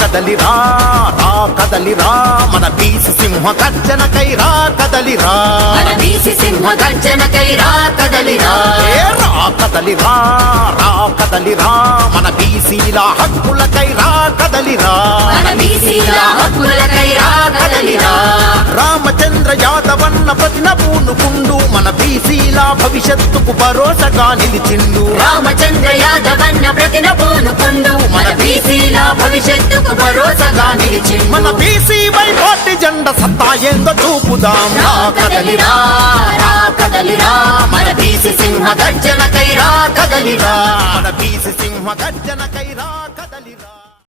కదలిరా రా కదలిరా మన బీసి సింహ గర్జనకై రా కదలిరా మన బీసి సింహ గర్జనకై రా కదలిరా రా కదలిరా రా కదలిరా మన బీసీల హక్కులకై రా కదలిరా మన బీసీల హక్కులకై రా కదలిరా రామచంద్ర యాదవన్న ప్రతిన పూనుకుండు మన బీసీల భవిష్యత్తుకు భరోసగా నిలిచిండు రామచంద్ర యాదవన్న ప్రతిన పూనుకుండు మన బీసీల భవిష్యత్తుకు భరోసగా నిలిచిండు మన బీసీ వైకోటి జెండ సత్తా ఏందో చూపుదాం రా కదలిరా రా కదలిరా మన బీసి సింహ గర్జనకై రా కదలిరా మన బీసి సింహ గర్జనకై రా కదలిరా.